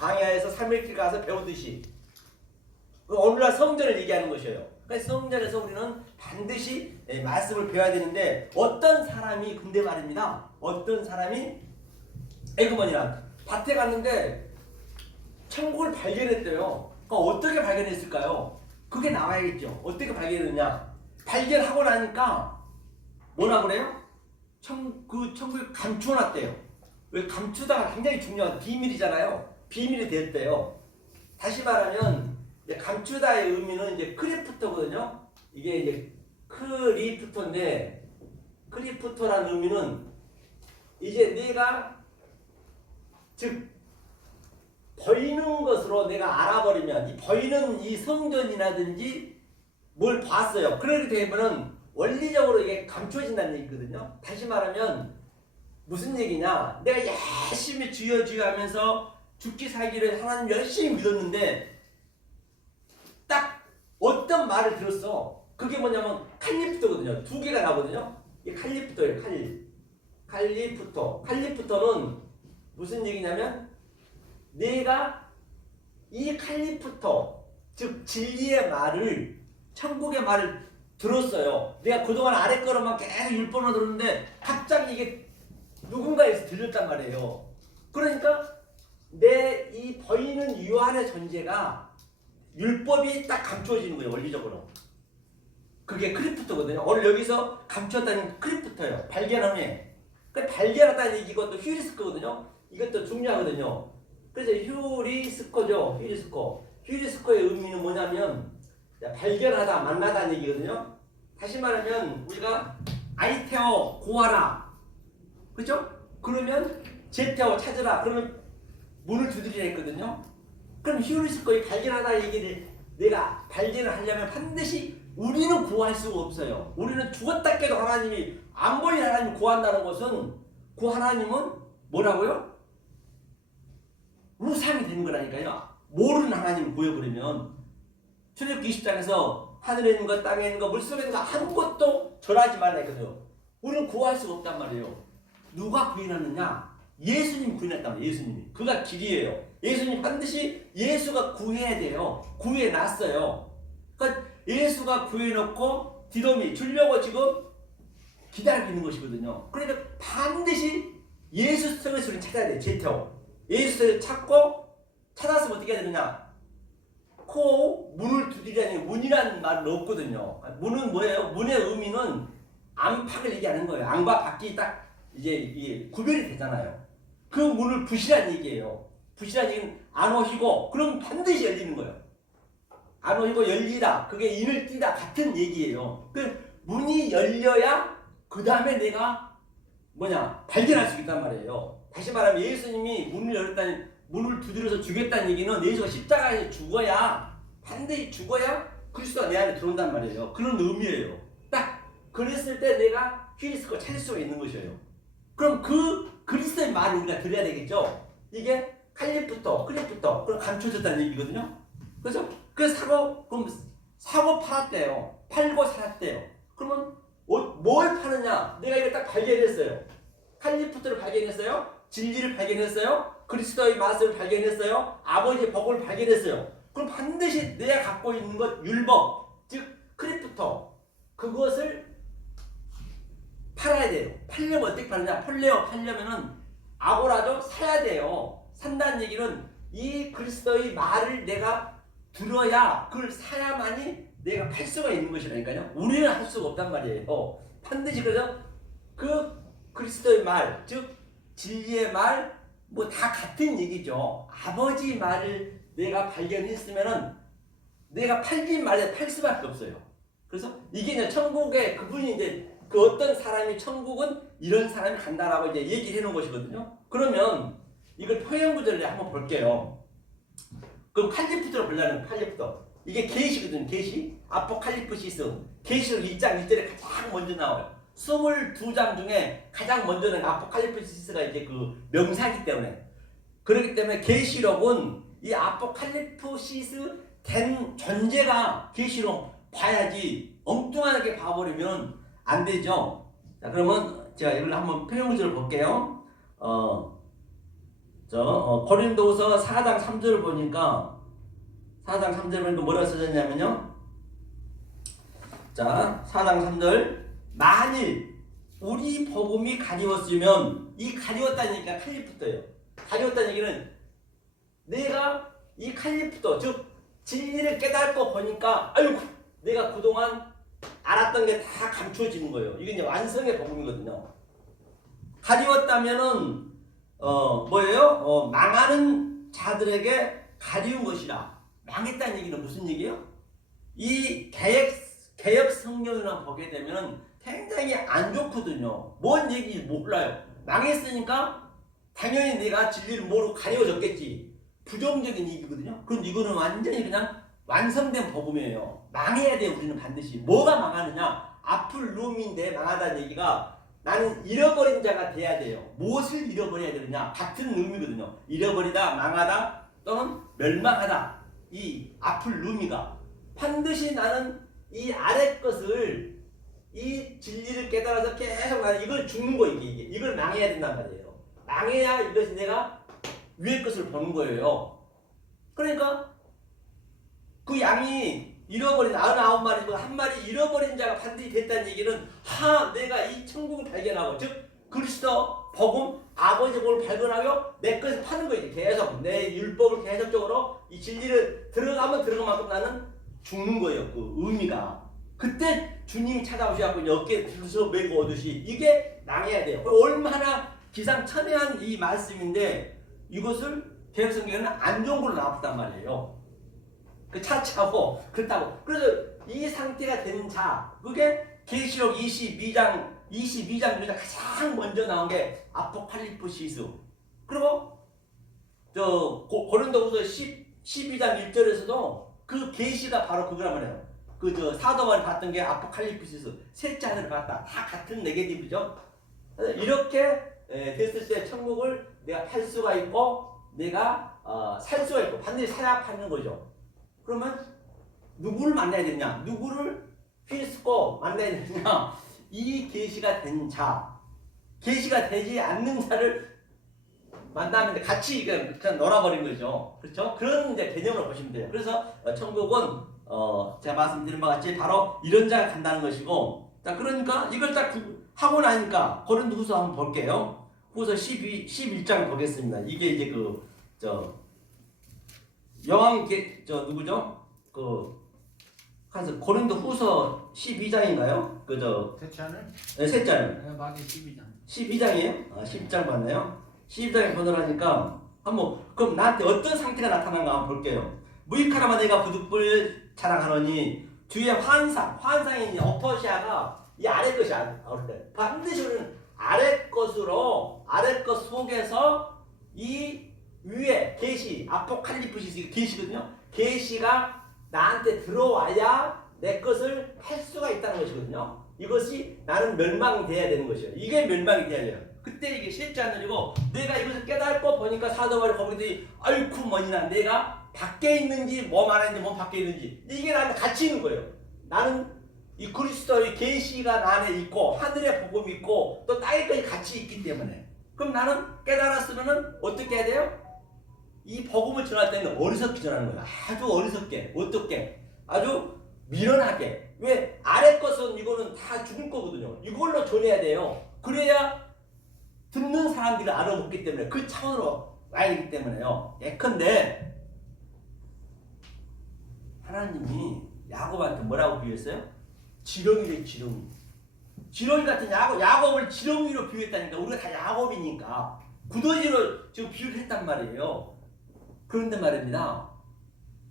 광야에서 3일길 가서 배우듯이 오늘날 성전을 얘기하는 것이에요. 그래서 성전에서 우리는 반드시 말씀을 배워야 되는데 어떤 사람이 근데 말입니다. 어떤 사람이 에그머니랑 밭에 갔는데 천국을 발견했대요. 그러니까 어떻게 발견했을까요? 그게 나와야겠죠. 어떻게 발견했느냐? 발견하고 나니까 뭐라 그래요? 그 천국을 감춰놨대요. 왜 감추다가 굉장히 중요한 비밀이잖아요. 비밀이 됐대요. 다시 말하면 감추다의 의미는 이제 크리프토거든요. 이게 이제 크리프토인데 크리프토라는 의미는 이제 내가 즉 보이는 것으로 내가 알아버리면 이 보이는 이 성전이라든지 뭘 봤어요. 그렇게 되면은 원리적으로 이게 감춰진다는 얘기거든요. 다시 말하면 무슨 얘기냐? 내가 열심히 주여 주여 하면서 죽기 살기를 하나님 열심히 믿었는데 딱 어떤 말을 들었어. 그게 뭐냐면 칼리프토거든요. 두 개가 나거든요. 이게 칼리프토예요. 칼리프토. 칼리프토는 무슨 얘기냐면 내가 이 칼리프토 즉 진리의 말을 천국의 말을 들었어요. 내가 그동안 아래 거로만 계속 율법으로 들었는데 갑자기 이게 누군가에서 들렸단 말이에요. 그러니까 내 이 보이는 유한의 존재가 율법이 딱 감추어지는 거예요. 원리적으로. 그게 크리프토거든요. 오늘 여기서 감추었다는 크리프토예요. 발견하네. 그러니까 발견했다는 얘기가 또 휴리스코거든요. 이것도 중요하거든요. 그래서 휴리스코죠. 휴리스코의 의미는 뭐냐면 발견하다, 만나다는 얘기거든요. 다시 말하면 우리가 아이테오 고하라. 그죠? 그러면 제테오 찾으라. 그러면 문을 두드리라 했거든요. 그럼 휴리스코의 발견하다 얘기를 내가 발견을 하려면 반드시 우리는 구할 수가 없어요. 우리는 죽었다 깨도 하나님이 안 보이는 하나님을 구한다는 것은 그 하나님은 뭐라고요? 우상이 되는 거라니까요. 모르는 하나님을 구해버리면 출애굽기 20장에서 하늘에 있는 것, 땅에 있는 것, 물속에 있는 것 아무것도 절하지 말라 했거든요. 우리는 구할 수가 없단 말이에요. 누가 구인하느냐? 예수님 구인했단 말이에요. 예수님이. 그가 길이에요. 예수님 반드시 예수가 구해야 돼요. 구해놨어요. 그러니까 예수가 구해놓고 디돔이 주려고 지금 기다리고 있는 것이거든요. 그러니까 반드시 예수 속에서 우리는 찾아야 돼요. 제테오. 예수를 찾고 찾았으면 어떻게 해야 되느냐? 문을 두드리라는 문이라는 말은 없거든요. 문은 뭐예요? 문의 의미는 안팎을 얘기하는 거예요. 안과 밖이 딱 이제 구별이 되잖아요. 그 문을 부시라는 얘기예요. 부시라는 얘기는 안 오시고 그럼 반드시 열리는 거예요. 안 오시고 열리다. 그게 인을 띠다 같은 얘기예요. 그 문이 열려야 그 다음에 내가 발견할 수 있단 말이에요. 다시 말하면 예수님이 문을 열었다는 문을 두드려서 죽였다는 얘기는 예수가 십자가에 죽어야 반드시 죽어야 그리스도가 내 안에 들어온단 말이에요. 그런 의미예요. 딱 그랬을 때 내가 휴리스코 찾을 수가 있는 것이에요. 그럼 그 그리스도의 말을 우리가 들어야 되겠죠. 이게 칼리프토, 크리프토 그럼 감춰졌다는 얘기거든요. 그래서 그 그럼 사고 팔았대요. 팔고 살았대요. 그러면 뭘 파느냐? 내가 이걸 딱 발견했어요. 칼리프토를 발견했어요. 진리를 발견했어요. 그리스도의 말씀을 발견했어요. 아버지의 복을 발견했어요. 그럼 반드시 내가 갖고 있는 것 율법, 즉 크리프토 그것을 팔아야 돼요. 팔려면 어떻게 파느냐? 팔려면은 아고라도 사야 돼요. 산다는 얘기는 이 그리스도의 말을 내가 들어야 그걸 사야만이 내가 팔 수가 있는 것이라니까요. 우리는 할 수가 없단 말이에요. 반드시 그래서 그 그리스도의 말, 즉 진리의 말, 다 같은 얘기죠. 아버지 말을 내가 발견했으면은 내가 팔긴 말에 팔 수밖에 없어요. 그래서 이게 이제 천국에 그분이 이제 그 어떤 사람이 천국은 이런 사람이 간다라고 이제 얘기를 해놓은 것이거든요. 그러면 이걸 표현 구절을 한번 볼게요. 그럼 칼리프토를 보려는 칼리프토. 이게 계시거든요. 계시. 아포칼리프시스. 계시록 1장 1절에 가장 먼저 나와요. 22장 중에 가장 먼저는 아포칼리프시스가 이제 그 명사이기 때문에. 그렇기 때문에 계시록은 이 아포칼리프시스 된 존재가 계시록 봐야지 엉뚱하게 봐버리면 안 되죠. 자, 그러면 제가 이걸 한번 표현 구절을 볼게요. 고린도후서 4장 3절을 보니까 4장 3절 보니까 뭐라고 써졌냐면요. 자, 4장 3절 만일 우리 복음이 가리웠으면 이 가리웠다는 얘기가 칼리프터예요. 가리웠다는 얘기는 내가 이 칼리프터 즉 진리를 깨닫고 보니까 아이고 내가 그동안 알았던 게 다 감춰지는 거예요. 이게 이제 완성의 복음이거든요. 가리웠다면은 뭐예요? 망하는 자들에게 가리운 것이라. 망했다는 얘기는 무슨 얘기예요? 이 개역 성경이나 보게 되면 굉장히 안 좋거든요. 뭔 얘기인지 몰라요. 망했으니까 당연히 내가 진리를 모르고 가려졌겠지. 부정적인 얘기거든요. 그런데 이거는 완전히 그냥 완성된 복음이에요. 망해야 돼. 우리는 반드시. 뭐가 망하느냐? 앞을 룸인데 망하다는 얘기가 나는 잃어버린 자가 돼야 돼요. 무엇을 잃어버려야 되느냐? 같은 의미거든요. 잃어버리다, 망하다 또는 멸망하다. 이 앞을 룸이가 반드시 나는 이 아래 것을 이 진리를 깨달아서 계속 나는 이걸 죽는 거 이게 이걸 망해야 된단 말이에요. 망해야 이것이 내가 위의 것을 보는 거예요. 그러니까 그 양이 잃어버린 99마리 한 마리 잃어버린 자가 반드시 됐다는 얘기는 내가 이 천국을 발견하고 즉 그리스도 복음 아버지 복음을 발견하며 내 것을 파는 거지. 계속 내 율법을 계속적으로 이 진리를 들어가면 들어가만큼 나는 죽는 거예요. 그 의미가 그때 주님이 찾아오셔서 어깨에 들서 메고 오듯이 이게 망해야 돼요. 얼마나 기상천외한 이 말씀인데 이것을 개혁성경에는 안 좋은 걸로 나왔단 말이에요. 그 차차고 그렇다고. 그래서 이 상태가 된 자, 그게 계시록 22장 중에 가장 먼저 나온 게 아포칼리프시스. 그리고 고린도후서 12장 1절에서도 그 계시가 바로 그거란 말이에요. 사도반이 봤던 게 아포칼리프시스, 셋째 하늘을 봤다. 다 같은 네게티브죠. 이렇게 됐을 때 천국을 내가 팔 수가 있고 내가 살 수가 있고 반드시 사야 파는 거죠. 그러면 누구를 만나야 되냐? 누구를 휘스고 만나야 되냐? 이 계시가 된 자, 계시가 되지 않는 자를 만나면 같이 그냥 놀아버린 거죠. 그렇죠? 그런 이제 개념으로 보시면 돼요. 그래서 천국은 제가 말씀드린 바와 같이 바로 이런 자가 간다는 것이고, 자 그러니까 이걸 딱 하고 나니까 고린도후서 한번 볼게요. 후서 11장 보겠습니다. 이게 이제 누구죠? 그래서 고린도후서 12장인가요? 셋째 하늘? 네, 셋째 하늘. 네, 맞아요. 12장. 12장이에요? 10장 맞나요? 12장에 번호라니까 그럼 나한테 어떤 상태가 나타난가 한번 볼게요. 무익하나마 내가 부득불 자랑하노니 주의 환상이 어퍼시아가 이 아래 것이 아닌데 반드시 우리는 아래 것으로 아래 것 속에서 이 위에 계시 아포칼리프시스 계시거든요. 계시가 나한테 들어와야 내 것을 할 수가 있다는 것이거든요. 이것이 나는 멸망돼야 되는 것이에요. 이게 멸망이 돼야 돼요. 그때 이게 실제 하늘이고 내가 이것을 깨닫고 보니까 사도바리 거기들이 아이쿠 뭐니나 내가 밖에 있는지 몸 안에 있는지 몸 밖에 있는지 이게 나한테 같이 있는 거예요. 나는 이 그리스도의 계시가 나 안에 있고 하늘의 복음이 있고 또 땅에까지 같이 있기 때문에 그럼 나는 깨달았으면은 어떻게 해야 돼요? 이 복음을 전할 때는 어리석게 전하는 거예요. 아주 어리석게 어떻게 아주 미련하게. 왜? 아래 것은 이거는 다 죽을 거거든요. 이걸로 전해야 돼요. 그래야 듣는 사람들이 알아먹기 때문에 그 차원으로 와야 되기 때문에요. 예컨대 하나님이 야곱한테 뭐라고 비유했어요? 지렁이래 지렁이. 지렁이 같은 야곱을 지렁이로 비유했다니까. 우리가 다 야곱이니까 구더지로 지금 비유를 했단 말이에요. 그런데 말입니다.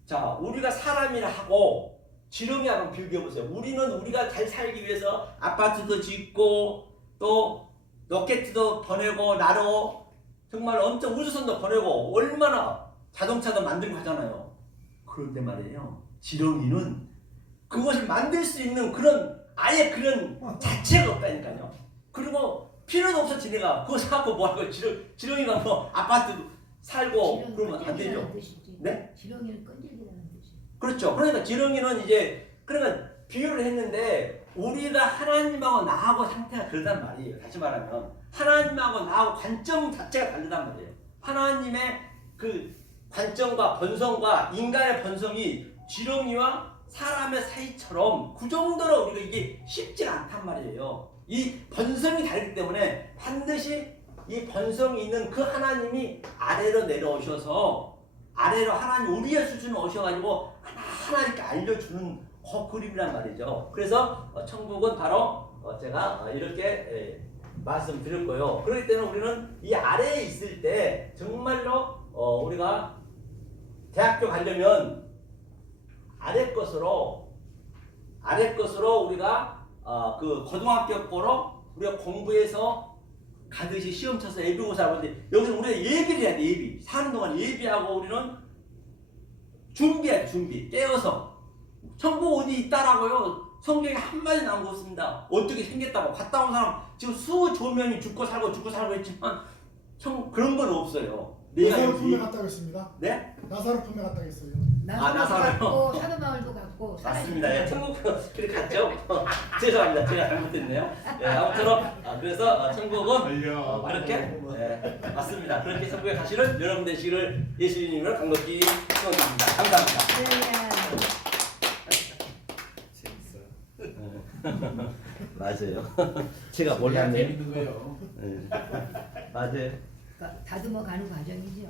자, 우리가 사람이라 하고 지렁이하고 비교해보세요. 우리는 우리가 잘 살기 위해서 아파트도 짓고 또 로켓도 보내고 나로 정말 엄청 우주선도 보내고 얼마나 자동차도 만들고 하잖아요. 그런데 말이에요. 지렁이는 그것을 만들 수 있는 그런 아예 그런 자체가 없다니까요. 그리고 필요도 없어 지네가 그거 사갖고 뭐하고 지렁이가 뭐 아파트 살고 그러면 안 되죠. 네? 지렁이를 끈질기라는 뜻이. 그렇죠. 그러니까 지렁이는 이제 그러니까 비유를 했는데 우리가 하나님하고 나하고 상태가 그러단 말이에요. 다시 말하면 하나님하고 나하고 관점 자체가 다르단 말이에요. 하나님의 그 관점과 번성과 인간의 번성이 지렁이와 사람의 사이처럼 그 정도로 우리가 이게 쉽지 않단 말이에요. 이 번성이 다르기 때문에 반드시 이 번성이 있는 그 하나님이 아래로 내려오셔서 아래로 하나님 우리의 수준을 오셔가지고 하나하나 이렇게 알려주는 그림이란 말이죠. 그래서 천국은 바로 제가 이렇게 말씀드렸고요. 그렇기 때문에 우리는 이 아래에 있을 때 정말로 우리가 대학교 가려면 아래 것으로 우리가 그 고등학교 거로 우리가 공부해서 가듯이 시험 쳐서 예비고사 하는데 여기서 우리가 예비를 해야 돼. 예비 사는 동안 예비하고 우리는 준비해야 돼. 준비 깨어서 천국 어디 있다라고요. 성경에 한마디 나온 거 없습니다. 어떻게 생겼다고 갔다 온 사람 지금 수조명이 죽고 살고 했지만 그런 건 없어요. 나사로 품에 갔다고 했습니다. 네? 나사로 품에 갔다고 했어요. 나사로요? 갔고 사도마을도 갔고 맞습니다. 예, 천국 그렇게 갔죠? 죄송합니다. 제가 잘못했네요. 예, 아무쪼록 그래서 천국은 그렇게 맞습니다. 그렇게 천국에 가시는 여러분 되시기를 예수님으로 간곡히 축원드립니다. 감사합니다. 맞아요. 제가 몰랐네요. 재밌는 거예요. 맞아요. 다듬어 가는 과정이죠.